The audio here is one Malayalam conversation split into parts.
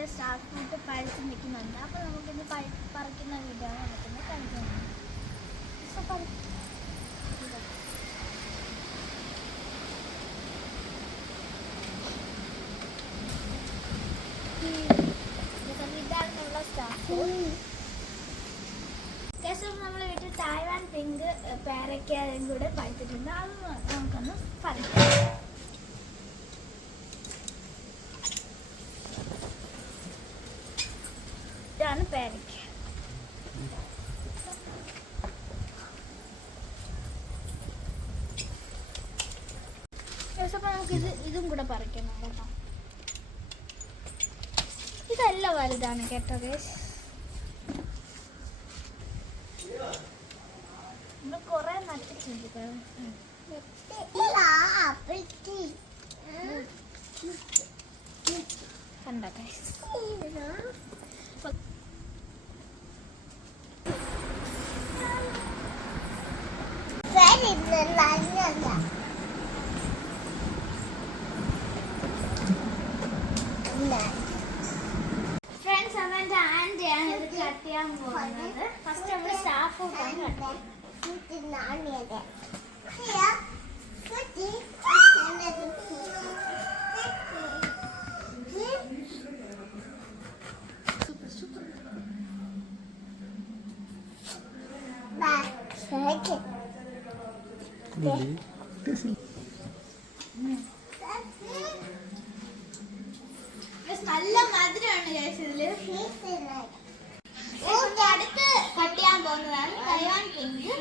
നല്ല സ്റ്റാർ ഫ്രൂട്ട് പഴുത്ത് നിൽക്കുന്നുണ്ട്. അപ്പോൾ നമുക്കിന്ന് പറിക്കുന്ന വീഡിയോ നമുക്കിന്ന് കാണിക്കുന്നത്. ഇതാണ് നമ്മുടെ സ്റ്റാർ ഫ്രൂട്ട്. നമ്മുടെ വീട്ടിൽ തായ്വാൻ പിങ്ക് പേരയ്ക്കയും കൂടെ പഴുത്തിട്ടുണ്ട്. അത് നമുക്കൊന്ന് പറിക്കാം. ഇതാണ് പേരയ്ക്ക. അപ്പോൾ നമുക്ക് ഇതും കൂടെ പറിക്കണം കേട്ടോ. ഇതല്ല വലുതാണ് കേട്ടോ ഗൈസ്. നമ്മൾ കുറെ നട്ടിട്ടുണ്ട്. കണ്ട ഗൈസ്. ഫ്രണ്ട്സ്, അവൻ്റെ ആൻറ്റിയാണ് ഇത് കട്ട് ചെയ്യാൻ പോകുന്നത്. ഫസ്റ്റ് നമ്മൾ സ്റ്റാർ ഫ്രൂട്ടാണ് കട്ട് ചെയ്യുന്നത്. നല്ല മധുരമാണ് കഴിച്ചതില്. അടുത്ത് കട്ട് ചെയ്യാൻ പോകുന്നതാണ് തായ്വാൻ പിങ്ക്.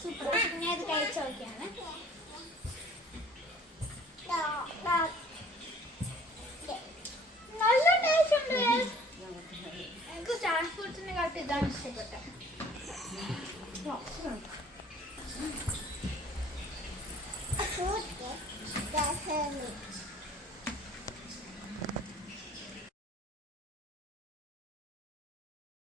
സൂപ്പർ. ഞാൻ ഇത് കഴിച്ചു നോക്കിയാണ്. നല്ല ടേസ്റ്റ് ഉണ്ട്. എനിക്ക് സ്റ്റാർ ഫ്രൂട്ട്സിനെ കാട്ടി ഇതാണ് ഇഷ്ടപ്പെട്ടത്.